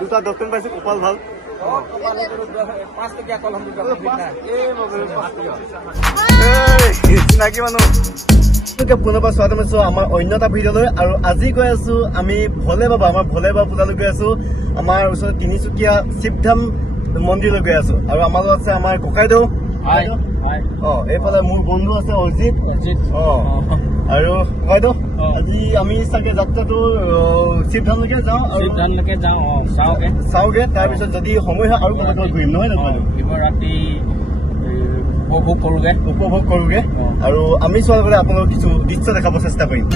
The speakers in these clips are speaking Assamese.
দুটা দক্ষিণ পাইছে কপাল ভাল চিনাকি মানুহ পুনৰবাৰ স্বাগতম জনাইছো আমাৰ অন্য এটা ভিডিঅ'লৈ আৰু আজি গৈ আছো আমি ভলে বাবা আমাৰ ভলে বাবা পূজালৈ গৈ আছো আমাৰ ওচৰত তিনিচুকীয়া শিৱধাম মন্দিৰলৈ গৈ আছো আৰু আমাৰ লগত আছে আমাৰ ককাইদেউ এইফালে মোৰ বন্ধু আছে অজিত আৰু ককাইদেউ আজি আমি চাগে যাত্ৰাটো শিৱধামলৈকে যাওঁ চাওঁগে তাৰপিছত যদি সময় হয় আৰু ক'ৰবাত ঘূৰিম নহয় ৰাতি উপভোগ কৰোগে আৰু আমি চোৱাৰ গ'লে আপোনালোকক কিছু দৃশ্য দেখাব চেষ্টা কৰিম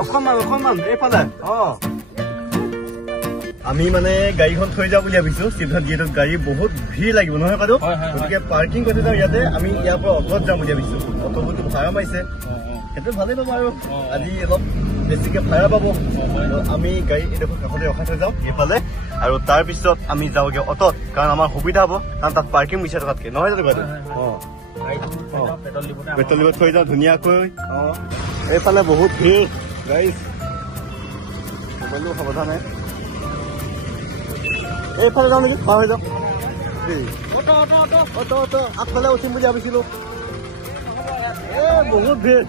অকণমান এইফালে আমি মানে গাড়ীখন থৈ যাওঁ বুলি ভাবিছো শিৱধাম যিহেতু গাড়ী বহুত ভিৰ লাগিব নহয় বাইদেউ গতিকে পাৰ্কিং কৰি যাওঁ ইয়াতে আমি ইয়াৰ পৰা অটত যাম বুলি ভাবিছো অটবোৰতো ভাড়া মাৰিছে সেইটো ভালেই পাব আৰু আজি অলপ বেছিকে ভাড়া পাব আমি গাড়ী এইডোখৰ কাষতে ৰখাই থৈ যাওঁ এইফালে আৰু তাৰপিছত আমি যাওঁগে অটত কাৰণ আমাৰ সুবিধা হ'ব কাৰণ তাত পাৰ্কিং বিচাৰি থকাতকে নহয় জানো বাইদেউ পেট্ৰল ডিপত থৈ যাওঁ ধুনীয়াকৈ এইফালে বহুত ভিৰ গাড়ী সাৱধানে এইফালে যাওঁ নেকি পাৰ হৈ যাওঁ আগফালে উঠিম বুলি ভাবিছিলো বহুত ভিৰ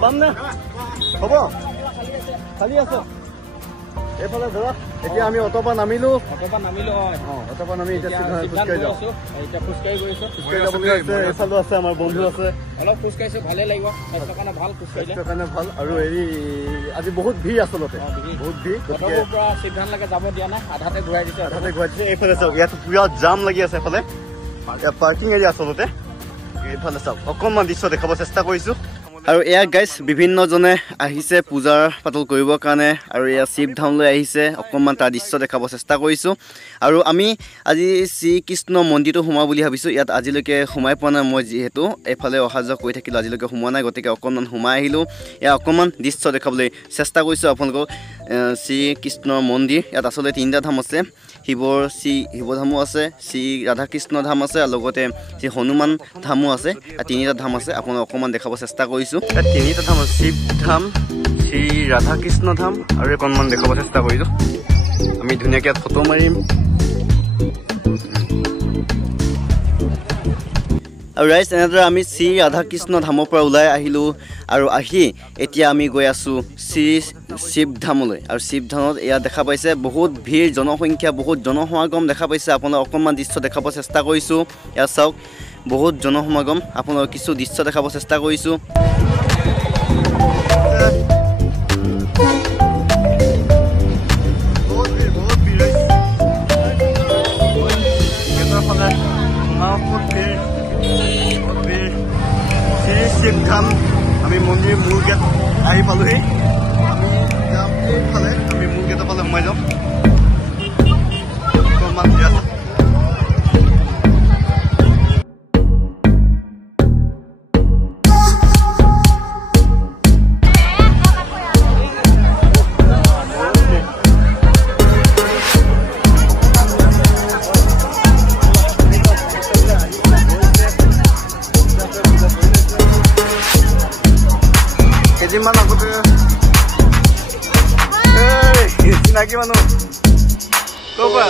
পাম নে হ'ব খালি আছে এইফালে ধৰা এতিয়া আমি অটৰ পৰা নামিলো অটৰ পৰা নামি এতিয়া খোজকাঢ়ি যাওঁ খোজকাঢ়ি যাবলৈ আছে এইফালে আছে আমাৰ বন্ধু আছে অলপ খোজকাঢ়িছো ভালে লাগিব স্বাস্থ্যৰ কাৰণে ভাল আৰু হেৰি আজি বহুত ভিৰ আচলতে বহুত ভিৰ শিৱধামলৈকে যাব দিয়া নাই আধাতে ঘূৰাই দিছে এইফালে চাওক ইয়াত পুৰা জাম লাগি আছে এফালে ইয়াত পাৰ্কিং এৰিয়া আচলতে এইফালে চাওক অকণমান দৃশ্য দেখাব চেষ্টা কৰিছো আৰু এয়া গাইজ বিভিন্নজনে আহিছে পূজাৰ পাতল কৰিবৰ কাৰণে আৰু এয়া শিৱধামলৈ আহিছে অকণমান তাৰ দৃশ্য দেখাব চেষ্টা কৰিছোঁ আৰু আমি আজি শ্ৰীকৃষ্ণ মন্দিৰটো সোমাওঁ বুলি ভাবিছোঁ ইয়াত আজিলৈকে সোমাই পোৱা নাই মই যিহেতু এইফালে অহা যোৱা কৰি থাকিলোঁ আজিলৈকে সোমোৱা নাই গতিকে অকণমান সোমাই আহিলোঁ এয়া অকণমান দৃশ্য দেখাবলৈ চেষ্টা কৰিছোঁ আপোনালোকক শ্ৰীকৃষ্ণৰ মন্দিৰ ইয়াত আচলতে তিনিটা ধাম আছে শিৱধামো আছে শ্ৰী ৰাধাকৃষ্ণ ধাম আছে আৰু লগতে শ্ৰী হনুমান ধামো আছে তিনিটা ধাম আছে আপোনালোকক অকণমান দেখাব চেষ্টা কৰিছোঁ ইয়াত তিনিটা ধাম আছে শিৱধাম শ্ৰী ৰাধাকৃষ্ণ ধাম আৰু অকণমান দেখাব চেষ্টা কৰিছোঁ আমি ধুনীয়াকৈ ইয়াত ফটো মাৰিম আৰু ৰাইজ এনেদৰে আমি শ্ৰী ৰাধাকৃষ্ণ ধামৰ পৰা ওলাই আহিলোঁ আৰু আহি এতিয়া আমি গৈ আছোঁ শ্ৰী শিৱধামলৈ আৰু শিৱধামত এয়া দেখা পাইছে বহুত ভিৰ জনসংখ্যা বহুত জনসমাগম দেখা পাইছে আপোনালোক অকণমান দৃশ্য দেখাব চেষ্টা কৰিছোঁ ইয়াত চাওক বহুত জনসমাগম আপোনালোক কিছু দৃশ্য দেখাব চেষ্টা কৰিছোঁ শিৱধাম আমি মন্দিৰ মূল গেট আহি পালোহি আমি যাম এইফালে আমি মূল গেটৰ ফালে সোমাই যাম অকণমান দিয়া কেইদিনমান আগতে চিনাকি মানুহ ক'ৰ পৰা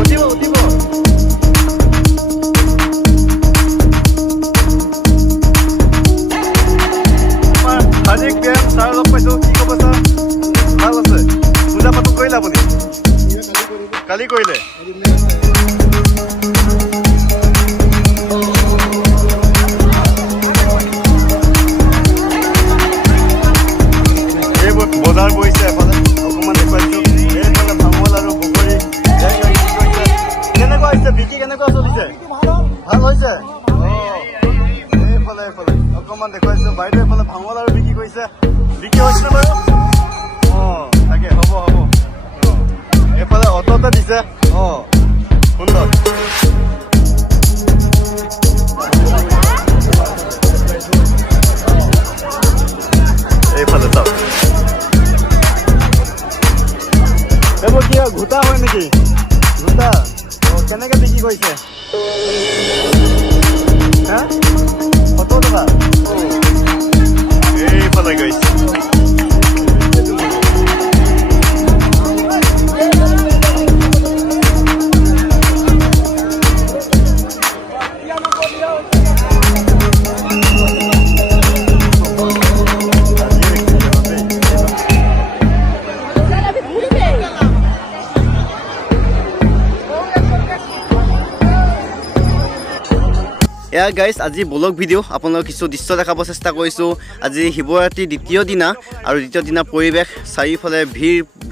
উঠিব আজি প্ৰেম ছাৰ লগ পাইছোঁ কি ক'ব ছাৰ ভাল আছে পূজা পাতল কৰিলে আপুনি কালি কৰিলে বজাৰ বহিছে এফালে অকণমান দেখুৱাইছোঁ এইফালে ভাঙল আৰু বগৰী কেনেকুৱা হৈছে বিক্ৰী কেনেকুৱা চলিছে ভাল হৈছে এইফালে অকণমান দেখুৱাইছোঁ বাইদেউ এইফালে ভাঙল আৰু বিক্ৰী কৰিছে বিক্ৰী হৈছেনে বাৰু তাকে হ'ব এইফালে অটতে দিছে সুন্দৰ এইফালে চাওক এইবোৰ কি হয় ঘোটা হয় নেকি ঘোটা কেনেকৈ বিক্ৰী কৰিছে সঁচাই গৈছে Yeah guys, আজি ব্লগ ভিডিও আপোনালোক কিছু দৃশ্য দেখাব চেষ্টা কৰিছো আজি শিৱৰাত্ৰি দ্বিতীয় দিনা আৰু দ্বিতীয় দিনা পৰিবেশ চাৰিফালে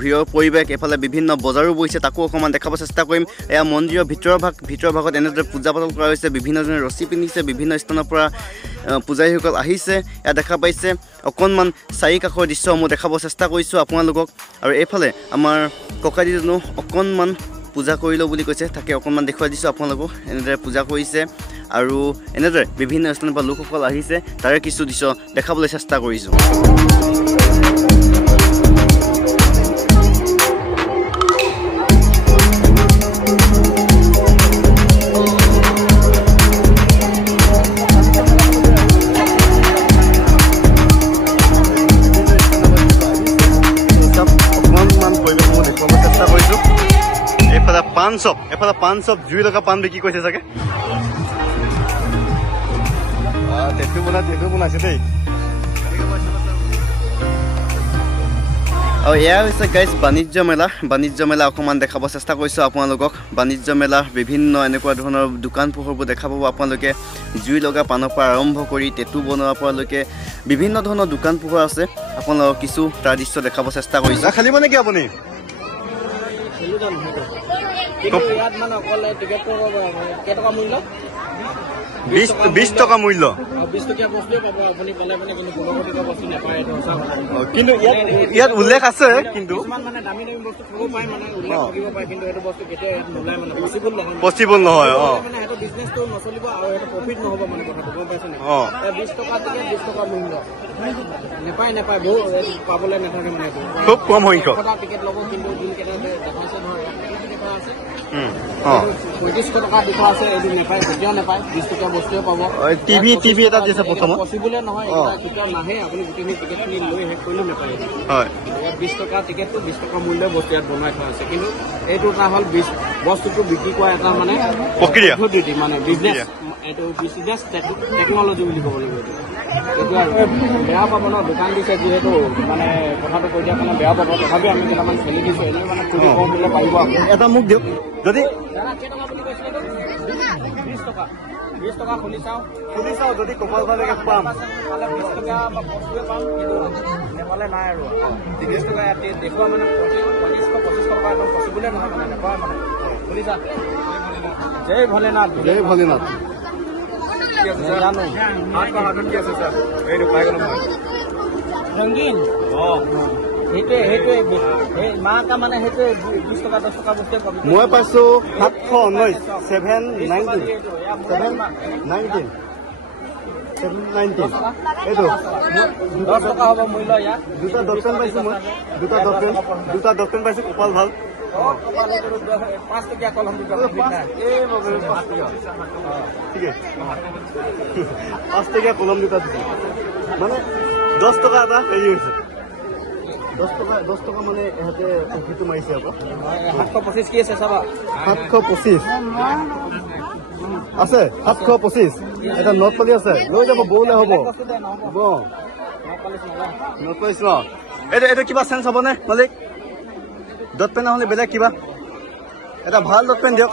ভিৰৰ পৰিবেশ এফালে বিভিন্ন বজাৰো বহিছে তাকো অকমান দেখাব চেষ্টা কৰিম এয়া মন্দিৰৰ ভিতৰ ভাগত এনেদৰে পূজা পাতল কৰা হৈছে বিভিন্নজনে ৰছী পিন্ধিছে বিভিন্ন স্থানৰ পৰা পূজাৰীসকল আহিছে এয়া দেখা পাইছে অকনমান চাৰি কাষৰ দৃশ্যসমূহ দেখাব চেষ্টা কৰিছো আপোনালোকক আৰু এইফালে আমাৰ ককাইজনো অকনমান পূজা কৰিলো বুলি কৈছে তাকে অকনমান দেখুৱাই দিছো আপোনালোকক এনেদৰে পূজা কৰিছে আৰু এনেদৰে বিভিন্ন স্থানৰ পৰা লোকসকল আহিছে তাৰে কিছু দৃশ্য দেখাবলৈ চেষ্টা কৰিছো এফালে পান চপ 2 টকা পান বিক্ৰী কৰিছে চাগে তেতু বনাইছে দেই আৰু এয়া হৈছে গাইজ বাণিজ্য মেলা অকণমান দেখাব চেষ্টা কৰিছোঁ আপোনালোকক বাণিজ্য মেলা বিভিন্ন এনেকুৱা ধৰণৰ দোকান পোহাৰবোৰ দেখা পাব আপোনালোকে জুই লগা পানৰ পৰা আৰম্ভ কৰি টেটু বনোৱাৰ পৰালৈকে বিভিন্ন ধৰণৰ দোকান পোহাৰ আছে আপোনালোকক কিছু তাৰ দৃশ্য দেখাব চেষ্টা কৰিছোঁ খালিব নেকি আপুনি ইয়াত মানে অকলে টিকেট কেইটকা মূল্য 20 টকা মূল্য 20 টকীয়া বস্তুৱে পাব আপুনি পালে মানে কোনো টকা বস্তু নাপায় কিন্তু ইয়াত উল্লেখ আছে কিন্তু কিছুমান মানে দামী বস্তু খাব পায় মানে উল্লেখ থাকিব পায় কিন্তু সেইটো বস্তু কেতিয়া নোলায় মানে পচিবল নহয় মানে সেইটো বিজনেছটো নচলিব আৰু সেইটো প্ৰফিট নহ'ব মানে কথাটো গম পাইছে নাই 20 টকা টিকেট 20 টকা মূল্য নাপায় বহু পাবলৈ নাথাকে মানে খুব কম সংখ্যক টিকেট ল'ব কিন্তু যোনকেইটা দেখাইছে নহয় 35 টকা দুটা আছে এদিন নাপায় কেতিয়াও নাপায় 20 টকা বস্তুৱে পাব টিভি এটা দিছে প্ৰথম পচিবলে নহয় কেতিয়াও নাহে আপুনি গোটেইখিনি টিকেটখিনি লৈ শেষ কৰিলেও নাপায় হয় 20 টকা টিকেটটো 20 টকা মূল্যৰ বস্তু ইয়াত বনাই থোৱা আছে কিন্তু এইটো এটা হ'ল বস্তুটো বিক্ৰী কৰা এটা মানে প্ৰক্ৰিয়া মানে বিজনেছ এইটো বিজনেছ টেকনলজি বুলি ক'ব লাগিব এইটো আৰু বেয়া পাব ন দোকান দিছে যিহেতু মানে কথাটো কৈ দিয়া কাৰণে বেয়া পাব তথাপিও আমি কেইটামান খেলি দিছোঁ এনেই মানে খুলি কম দিলে পাৰিব এটা মোক দিয়ক যদি কেইটকা বুলি কৈছিলে 20 টকা খুলি চাওঁ যদি কপাল ভালকে পাম 20 টকা বা বস্তুৱে পাম কিন্তু নেপালে নাই আৰু 30 টকা ইয়াত দেখুৱা মানে 25 টকা একদম পচিবলে নহয় মানে নেপায় মানে খুলি চা জয় ভোলেনাথ জানো কি আছে ছাৰ এইটো পাই গ'লো মই ৰঙীন সেইটোৱে মাকা মানে সেইটোৱে 20 টকা 10 টকা বস্তুৱে পাবি মই পাইছো 719 এইটো 10 টকা হ'ব মূল্য ইয়াত দুটা দৰ্পেন পাইছো মই দুটা দৰ্পেন পাইছো কপাল ভাল 5 টকীয়া কলম দুটা ঠিক আছে 5 টকীয়া কলম দুটা মানে 10 টকা এটা হেৰি হৈছে 10 টকা মানে ইহঁতে প্ৰফিটটো মাৰিছে আকৌ 725 কি আছে চাবা 725 আছে 725 এটা নোট পালি আছে লৈ যাব বৌলে হ'ব নোট পালিছ ন এইটো কিবা চেঞ্চ হ'বনে মালিক ডট পেন নহ'লে বেলেগ কিবা এটা ভাল ডট পেন দিয়ক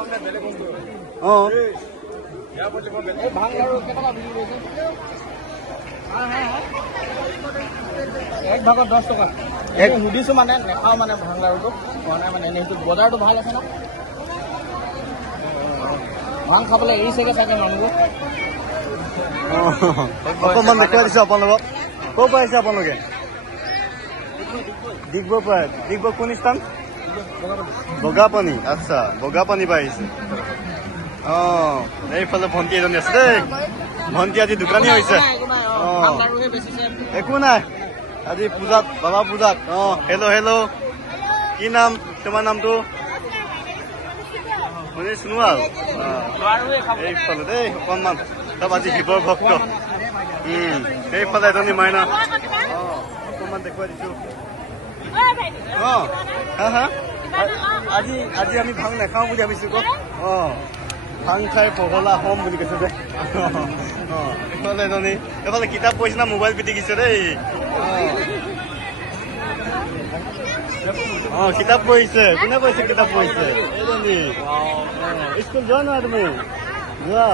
এক ভাগত 10 টকা সুধিছো মানে নেখাওঁ মানে ভাংলাৰুটো বনাই মানে এনেই বজাৰটো ভাল আছে ন ভাং খাবলৈ এৰিছেগৈ চাগে মানুহবোৰ অকণমান দেখুৱাই দিছোঁ আপোনালোকক ক'ৰ পৰা আহিছে আপোনালোকে ডিগবৈ কোন স্থান বগাপানী আচ্ছা বগাপানী পৰা আহিছে এইফালে ভণ্টি এজনী আছে দেই ভণ্টি আজি দোকানী হৈছে একো নাই আজি পূজাত বাবা পূজাত হেল্ল' কি নাম তোমাৰ নামটো সোণোৱাল এইফালে দেই অকণমান চব আজি শিৱৰ ভক্ত সেইফালে এজনী মাইনা দেখুৱাই দিছো আজি আমি ভাং নাখাওঁ বুলি ভাবিছো ক ভাং খাই পগলা হ'ম বুলি কৈছে যে এইফালে এজনী এইফালে কিতাপ পঢ়িছে না মোবাইল পিটিকিছে দেই কিতাপ পঢ়িছে কোনে কৈছে কিতাপ পঢ়িছে এইজনী স্কুল যোৱা নহয় তুমি যোৱা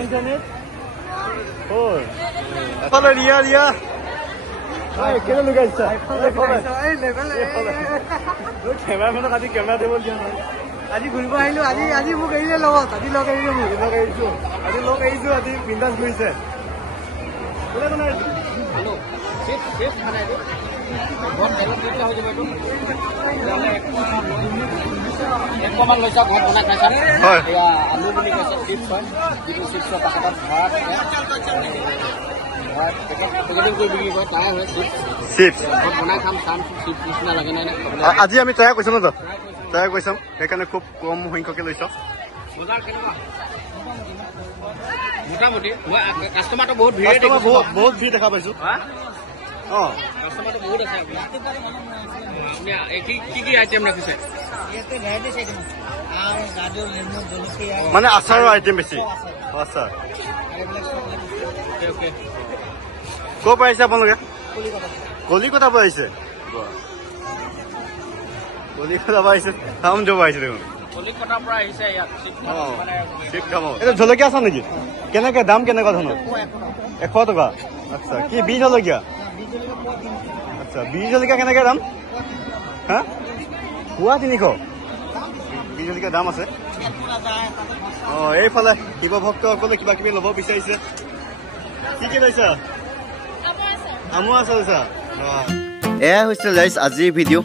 ইণ্টাৰনেট এফালে ৰিয়া কেলে লুকাইছা কেমেৰামেনক আজি কেমেৰা দিব দিয়া নাই আজি ঘূৰিব আহিলো আজি মোক এৰিলে লগত আজি লগ এৰিলো মোক আজি লগ এৰিছো আজি বিন্দাছ ঘূৰিছে কোনে কোনে আজি আমি তৈয়াৰ কৰিছো ন তৈয়াৰ কৰিছো সেইকাৰণে খুব কম সংখ্যকে লৈছ মোটামুটি কাষ্টমাৰটো বহুত ভিৰ দেখা পাইছো কাষ্টমাৰটো বহুত আছে কি আইটেম ৰাখিছে মানে আচাৰৰ আইটেম বেছি আচাৰ ক'ৰ পৰা আহিছে আপোনালোকে কলিকতাৰ পৰা আহিছে কলিকতাৰ পৰা আহিছে টাউন যাব আহিছে দেখোন কলিকতাৰ পৰা আহিছে এইটো জলকীয়া আছে নেকি কেনেকে দাম কেনেকুৱা ধৰণৰ 100 টকা আচ্ছা কি বীজ জলকীয়া আচ্ছা বীজ জলকীয়া কেনেকে দাম হা পুৱা 300 বীজ জলকীয়া দাম আছে এইফালে শিৱ ভক্তসকলে কিবা কিবি ল'ব বিচাৰিছে কি লৈছা আমৰ আচাৰ লৈছা এয়া হৈছে গাইজ আজিৰ ভিডিঅ'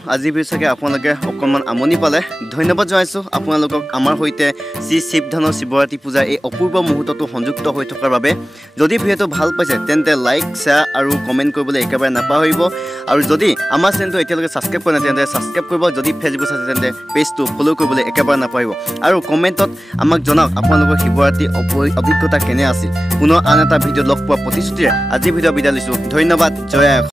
চাগে আপোনালোকে অকণমান আমনি পালে ধন্যবাদ জনাইছোঁ আপোনালোকক আমাৰ সৈতে শ্ৰী শিৱধানৰ শিৱৰাত্ৰি পূজাৰ এই অপূৰ্ব মুহূৰ্তটো সংযুক্ত হৈ থকাৰ বাবে যদি ভিডিঅ'টো ভাল পাইছে তেন্তে লাইক শ্বেয়াৰ আৰু কমেণ্ট কৰিবলৈ একেবাৰে নাপাহৰিব আৰু যদি আমাৰ চেনেলটো এতিয়ালৈকে ছাবস্ক্ৰাইব কৰা নাই তেন্তে ছাবস্ক্ৰাইব কৰিব যদি ফেচবুক চাইছে তেন্তে পেজটো ফ'ল' কৰিবলৈ একেবাৰে নাপাহৰিব আৰু কমেণ্টত আমাক জনাওক আপোনালোকৰ শিৱৰাত্ৰিৰ অভিজ্ঞতা কেনে আছিল পুনৰ আন এটা ভিডিঅ'ত লগ পোৱা প্ৰতিশ্ৰুতিৰে আজিৰ ভিডিঅ' বিদায় লৈছোঁ ধন্যবাদ জয়